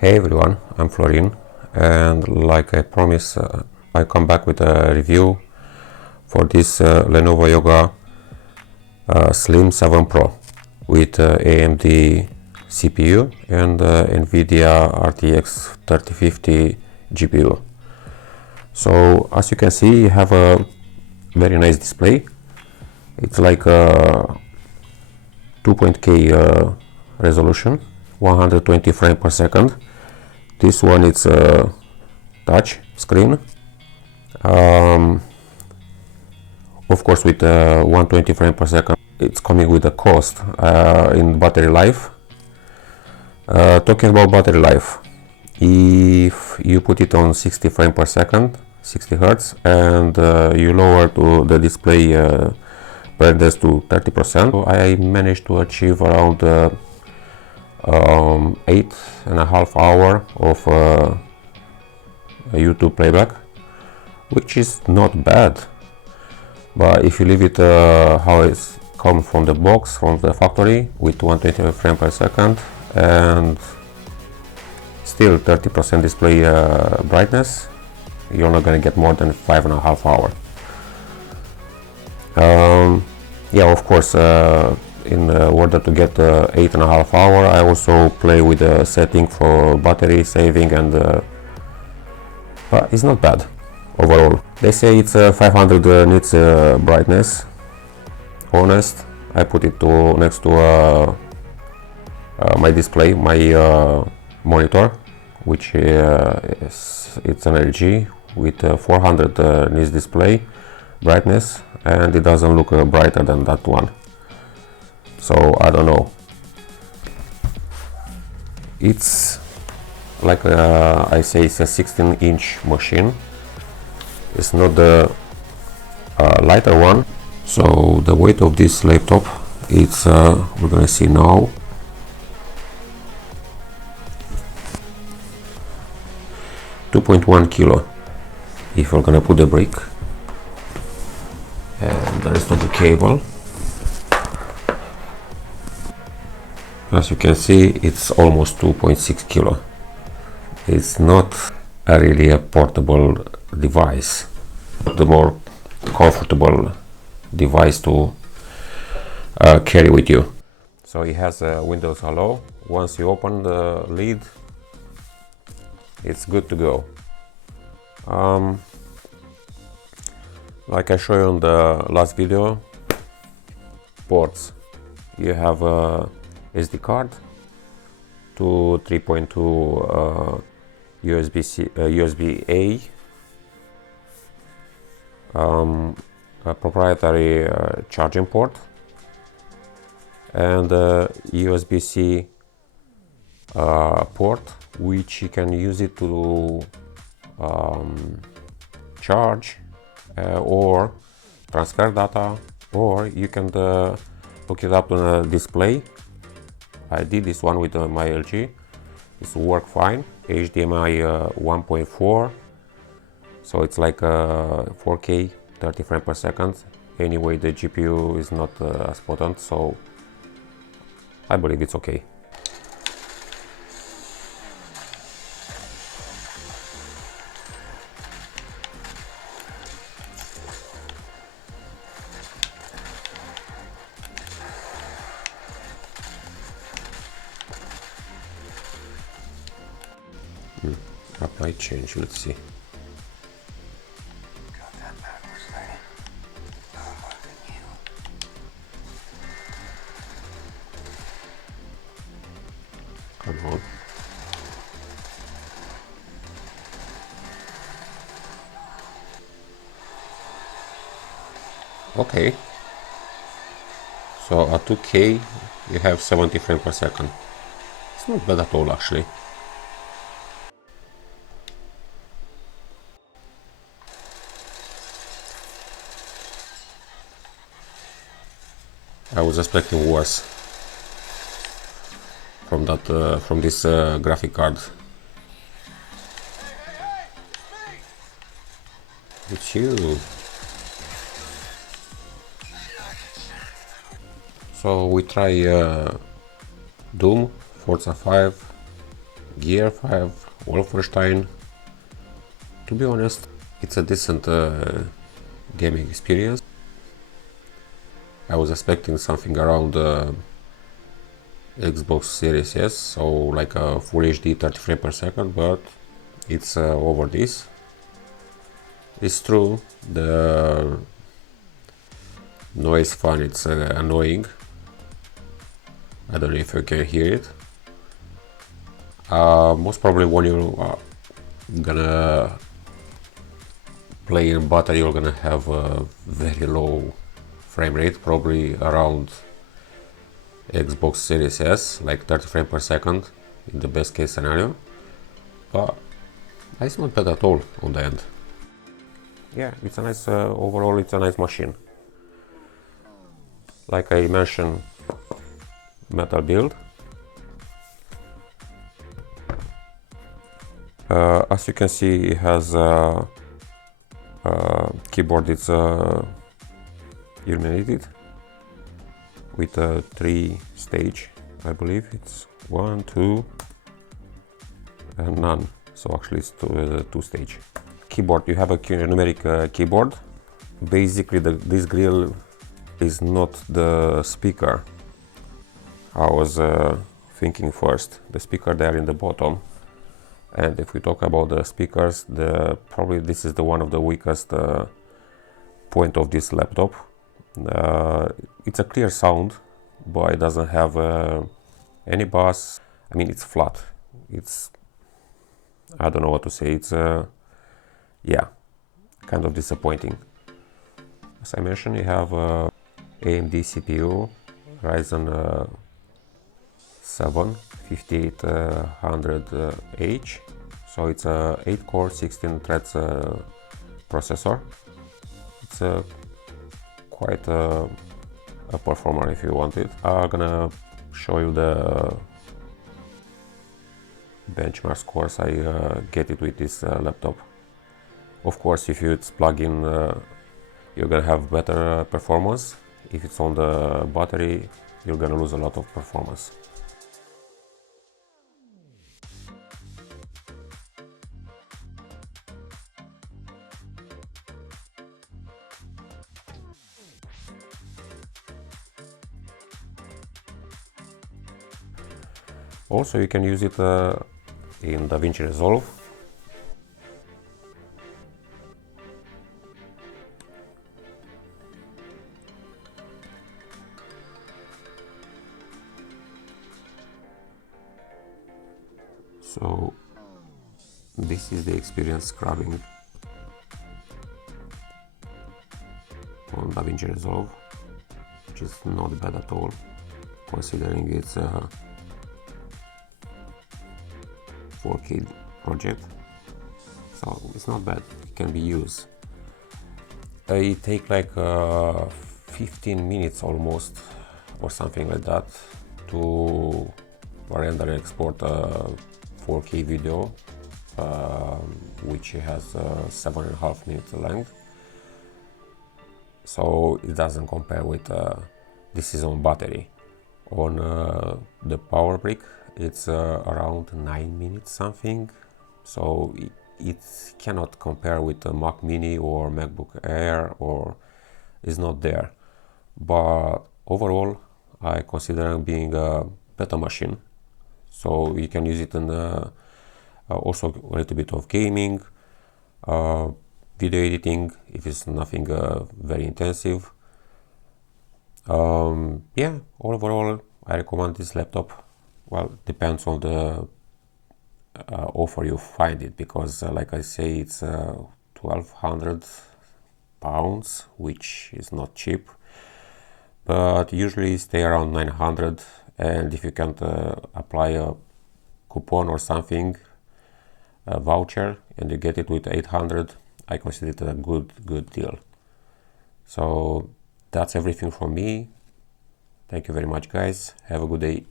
Hey everyone, I'm Florin, and like I promised, I come back with a review for this Lenovo Yoga Slim 7 Pro with AMD CPU and NVIDIA RTX 3050 GPU. So as you can see, you have a very nice display. It's like a 2.K resolution, 120 frames per second. This one is a touch screen, of course with 120 frames per second. It's coming with a cost in battery life. Talking about battery life, if you put it on 60 frames per second, 60 Hertz, and you lower to the display brightness to 30%, so I managed to achieve around 8.5 hours of YouTube playback, which is not bad. But if you leave it how it's come from the box, from the factory, with 120 frames per second and still 30% display brightness, you're not going to get more than 5.5 hours. Yeah, of course, in order to get 8.5 hours, I also play with the setting for battery saving, and but it's not bad overall. They say it's 500 nits brightness. Honest, I put it next to my display, my monitor, which it's an LG with 400 nits display brightness, and it doesn't look brighter than that one. So I don't know. It's like I say, it's a 16-inch machine. It's not the lighter one. So the weight of this laptop, it's we're gonna see now, 2.1 kilo. If we're gonna put the brick and the rest of the cable, as you can see, it's almost 2.6 kilo. It's not really a portable device, the more comfortable device to carry with you. So it has a Windows Hello. Once you open the lid, it's good to go. Like I showed you on the last video, ports. You have a SD card to 3.2 USB-A, a proprietary charging port, and USB-C port, which you can use it to charge or transfer data, or you can hook it up on a display. I did this one with my LG. It's work fine. HDMI 1.4, so it's like 4K 30 frames per second. Anyway, the GPU is not as potent, so I believe it's okay. That might change, let's see. Come on. Okay. So at 2K you have 70 frames per second. It's not bad at all, actually. I was expecting worse from that from this graphic card. It's you. So we try Doom, Forza 5, Gear 5 Wolfenstein. To be honest, it's a decent gaming experience. I was expecting something around Xbox Series S, so like a Full HD 30 frames per second, but it's over this. It's true, the noise fun, it's annoying. I don't know if you can hear it. Most probably when you're gonna play in battery, you're gonna have a very low frame rate, probably around Xbox Series S, like 30 frames per second in the best case scenario, but it's not bad at all on the end. Yeah, it's a nice, overall it's a nice machine. Like I mentioned, metal build. As you can see, it has keyboard, it's illuminated with a 3-stage, I believe it's 1, 2 and none, so actually it's 2-stage. Keyboard, you have a numeric keyboard. Basically this grill is not the speaker. I was thinking first, the speaker there in the bottom. And if we talk about the speakers, probably this is the one of the weakest point of this laptop. It's a clear sound, but it doesn't have any bass. I mean, it's flat. It's, I don't know what to say. It's yeah, kind of disappointing. As I mentioned, you have AMD CPU, Ryzen 7 5800H, so it's a 8-core 16 threads processor. It's quite a performer if you want it. I'm gonna show you the benchmark scores I get it with this laptop. Of course, if it's plug in, you're gonna have better performance. If it's on the battery, you're gonna lose a lot of performance. Also, you can use it in DaVinci Resolve. So this is the experience scrubbing on DaVinci Resolve, which is not bad at all, considering it's a 4K project. So it's not bad, it can be used. It takes like 15 minutes almost, or something like that, to render and export a 4K video, which has 7.5 minutes length. So it doesn't compare with this is on battery. On the power brick, it's around 9 minutes something, so it cannot compare with a Mac Mini or MacBook Air, or is not there. But overall, I consider it being a better machine, so you can use it in also a little bit of gaming, video editing if it's nothing very intensive. Yeah, overall I recommend this laptop. Well, depends on the offer you find it, because like I say, it's 1200 pounds, which is not cheap, but usually stay around 900. And if you can apply a coupon or something, a voucher, and you get it with 800, I consider it a good deal. So that's everything from me. Thank you very much, guys. Have a good day.